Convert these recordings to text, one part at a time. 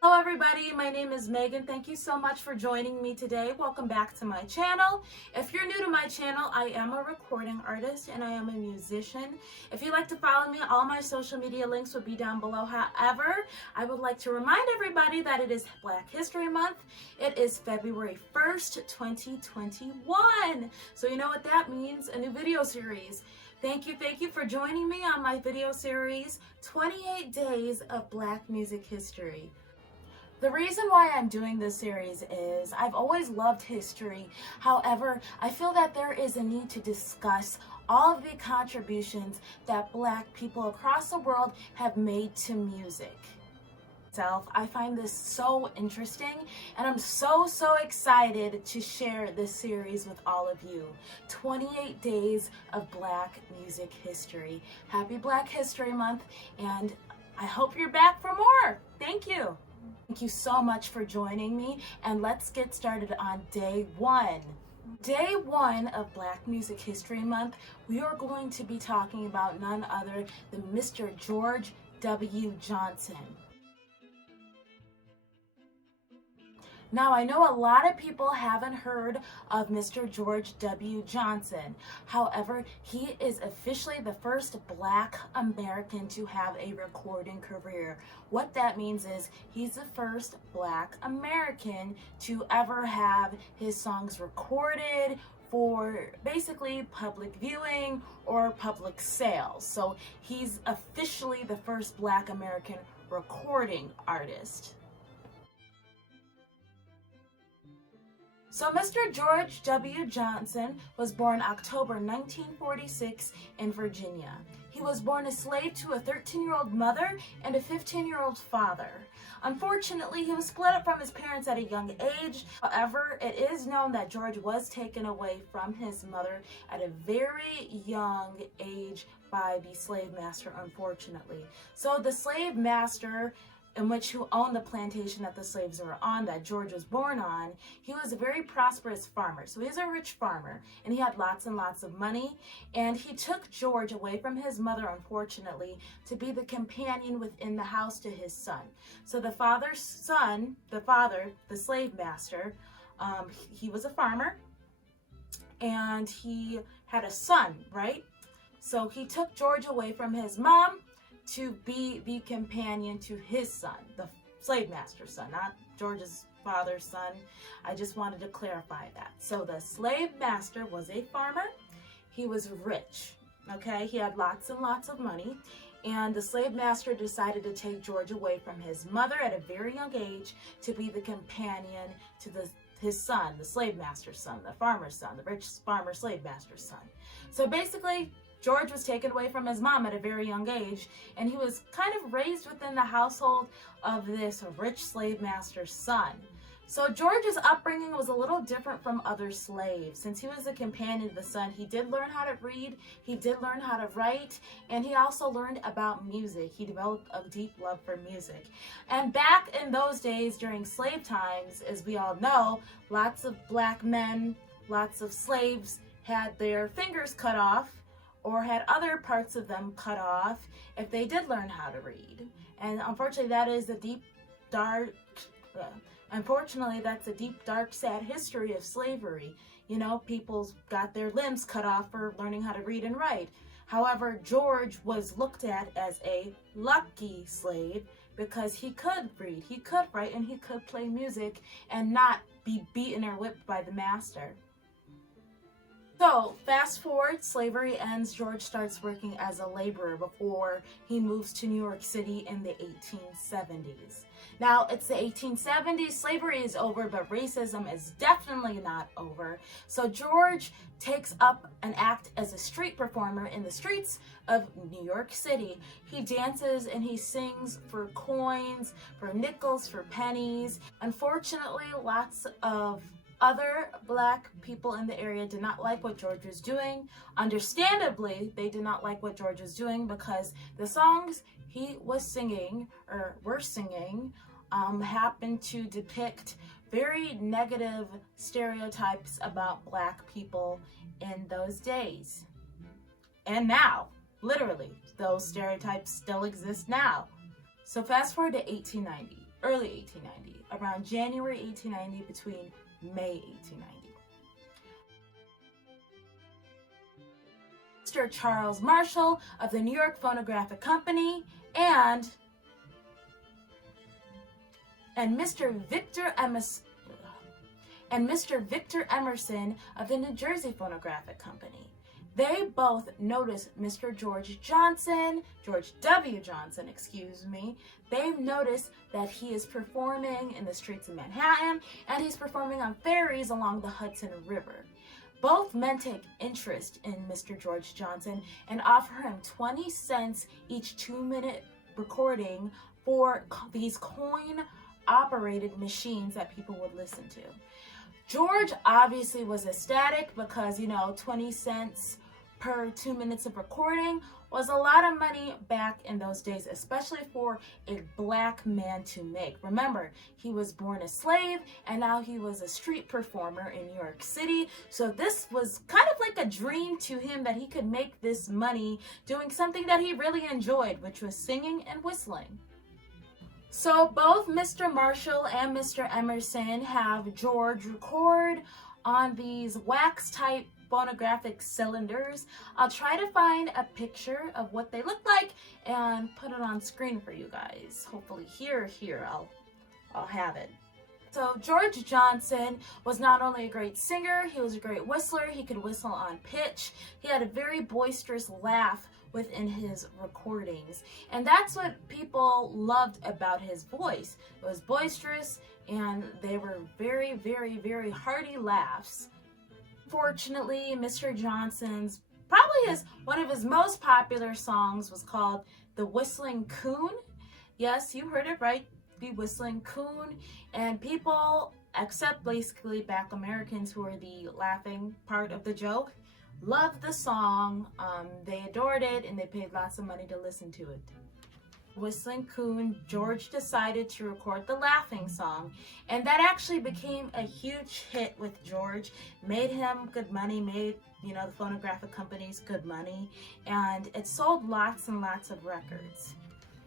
Hello everybody, my name is Megan. Thank you so much for joining me today. Welcome back to my channel. If you're new to my channel, I am a recording artist and I am a musician. If you'd like to follow me, all my social media links will be down below. However, I would like to remind everybody that it is Black History Month. It is February 1st, 2021. So you know what that means, a new video series. Thank you for joining me on my video series, 28 Days of Black Music History. The reason why I'm doing this series is I've always loved history. However, I feel that there is a need to discuss all of the contributions that Black people across the world have made to music. I find this so interesting, and I'm so excited to share this series with all of you. 28 Days of Black Music History. Happy Black History Month, and I hope you're back for more. Thank you. Thank you so much for joining me, and let's get started on day one. Day one of Black Music History Month, we are going to be talking about none other than Mr. George W. Johnson. Now, I know a lot of people haven't heard of Mr. George W. Johnson. However, he is officially the first Black American to have a recording career. What that means is he's the first Black American to ever have his songs recorded for basically public viewing or public sales. So he's officially the first Black American recording artist. So Mr. George W. Johnson was born October 1946 in Virginia. He was born a slave to a 13-year-old mother and a 15-year-old father. Unfortunately, he was split up from his parents at a young age. However, it is known that George was taken away from his mother at a very young age by the slave master, unfortunately. So the slave master, who owned the plantation that the slaves were on, that George was born on, he was a very prosperous farmer. So he was a rich farmer, and he had lots and lots of money, and he took George away from his mother, unfortunately, to be the companion within the house to his son. So the father's son, the slave master, he was a farmer, and he had a son, right? So he took George away from his mom to be the companion to his son, the slave master's son, not George's father's son. I just wanted to clarify that. So the slave master was a farmer. He was rich, okay? He had lots and lots of money. And the slave master decided to take George away from his mother at a very young age to be the companion to his son, the slave master's son, the farmer's son, the rich farmer slave master's son. So basically, George was taken away from his mom at a very young age, and he was kind of raised within the household of this rich slave master's son. So George's upbringing was a little different from other slaves. Since he was a companion to the son, he did learn how to read, he did learn how to write, and he also learned about music. He developed a deep love for music. And back in those days during slave times, as we all know, lots of Black men, lots of slaves had their fingers cut off or had other parts of them cut off if they did learn how to read. And unfortunately, that's a deep, dark, sad history of slavery. You know, people got their limbs cut off for learning how to read and write. However, George was looked at as a lucky slave because he could read, he could write, and he could play music and not be beaten or whipped by the master. So, fast forward, slavery ends. George starts working as a laborer before he moves to New York City in the 1870s. Now, it's the 1870s, slavery is over, but racism is definitely not over. So George takes up an act as a street performer in the streets of New York City. He dances and he sings for coins, for nickels, for pennies. Unfortunately, lots of other Black people in the area did not like what George was doing. Understandably, they did not like what George was doing because the songs he was singing, or were singing, happened to depict very negative stereotypes about Black people in those days. And now, literally, those stereotypes still exist now. So fast forward to 1890. early 1890, around January 1890 between May 1890. Mr. Charles Marshall of the New York Phonographic Company and Mr. Victor Emerson of the New Jersey Phonographic Company. They both noticed Mr. George W. Johnson, they've noticed that he is performing in the streets of Manhattan and he's performing on ferries along the Hudson River. Both men take interest in Mr. George Johnson and offer him 20 cents each 2-minute recording for these coin-operated machines that people would listen to. George obviously was ecstatic because, 20 cents per 2 minutes of recording was a lot of money back in those days, especially for a black man to make. Remember, he was born a slave and now he was a street performer in New York City. So this was kind of like a dream to him that he could make this money doing something that he really enjoyed, which was singing and whistling. So both Mr. Marshall and Mr. Emerson have George record on these wax-type phonographic cylinders. I'll try to find a picture of what they look like and put it on screen for you guys. Hopefully here, I'll have it. So George Johnson was not only a great singer, he was a great whistler. He could whistle on pitch. He had a very boisterous laugh within his recordings. And that's what people loved about his voice. It was boisterous and they were very, very, very hearty laughs. Fortunately, Mr. Johnson's, one of his most popular songs was called The Whistling Coon. Yes, you heard it right, The Whistling Coon. And people, except basically Black Americans who are the laughing part of the joke, loved the song. They adored it and they paid lots of money to listen to it. Whistling Coon, George decided to record the laughing song, and that actually became a huge hit with George, made him good money, made the phonographic companies good money, and it sold lots and lots of records.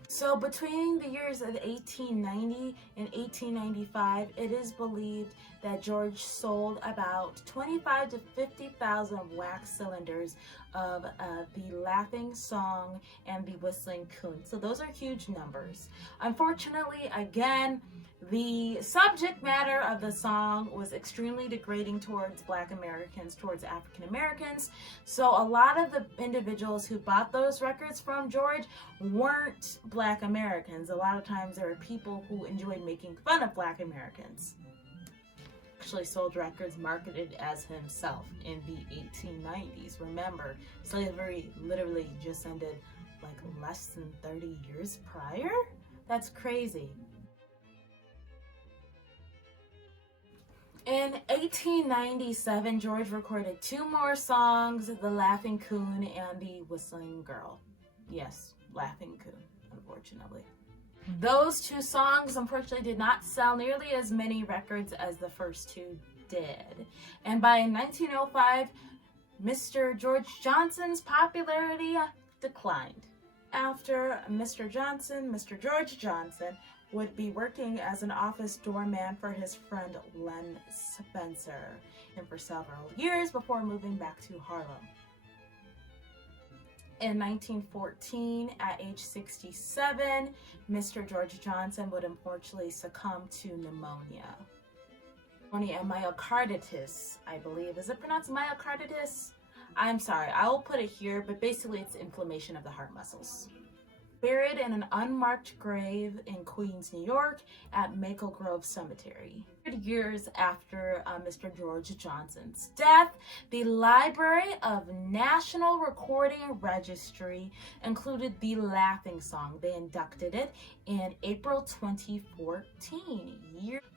So between the years of 1890 and 1895, it is believed that George sold about 25 to 50,000 wax cylinders of the laughing song and the whistling coon. So those are huge numbers. Unfortunately, again, the subject matter of the song was extremely degrading towards Black Americans, towards African Americans. So a lot of the individuals who bought those records from George weren't Black Americans. A lot of times there were people who enjoyed making fun of Black Americans. Actually sold records marketed as himself in the 1890s. Remember, slavery literally just ended like less than 30 years prior? That's crazy. In 1897, George recorded 2 more songs, The Laughing Coon and The Whistling Girl. Yes, Laughing Coon, unfortunately. Those 2 songs, unfortunately, did not sell nearly as many records as the first 2 did. And by 1905, Mr. George Johnson's popularity declined. After Mr. George Johnson would be working as an office doorman for his friend Len Spencer, and for several years before moving back to Harlem. In 1914, at age 67, Mr. George Johnson would unfortunately succumb to pneumonia. Myocarditis, I believe. Is it pronounced myocarditis? I'm sorry, I will put it here, but basically it's inflammation of the heart muscles. Buried in an unmarked grave in Queens, New York at Maple Grove Cemetery. Years after Mr. George Johnson's death, the Library of National Recording Registry included the laughing song. They inducted it in April 2014.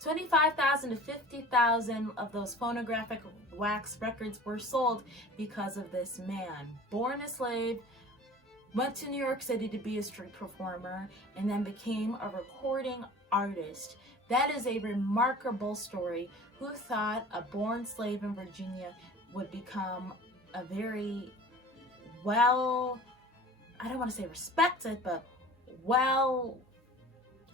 25,000 to 50,000 of those phonographic wax records were sold because of this man. Born a slave, went to New York City to be a street performer, and then became a recording artist. That is a remarkable story. Who thought a born slave in Virginia would become a very I don't want to say respected, but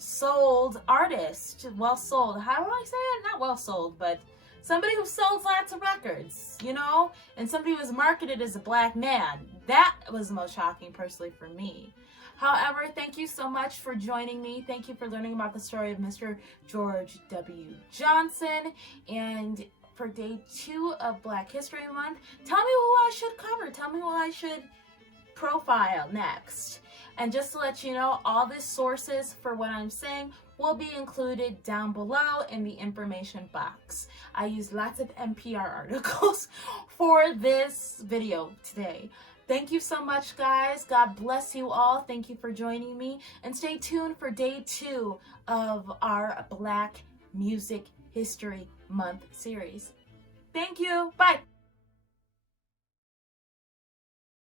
sold artist. Well sold. How do I say it? Not well sold, but somebody who sold lots of records, you know? And somebody who was marketed as a black man. That was the most shocking personally for me. However, thank you so much for joining me. Thank you for learning about the story of Mr. George W. Johnson. And for day 2 of Black History Month, tell me who I should cover. Tell me who I should profile next. And just to let you know, all the sources for what I'm saying will be included down below in the information box. I used lots of NPR articles for this video today. Thank you so much, guys. God bless you all. Thank you for joining me. And stay tuned for day 2 of our Black Music History Month series. Thank you. Bye.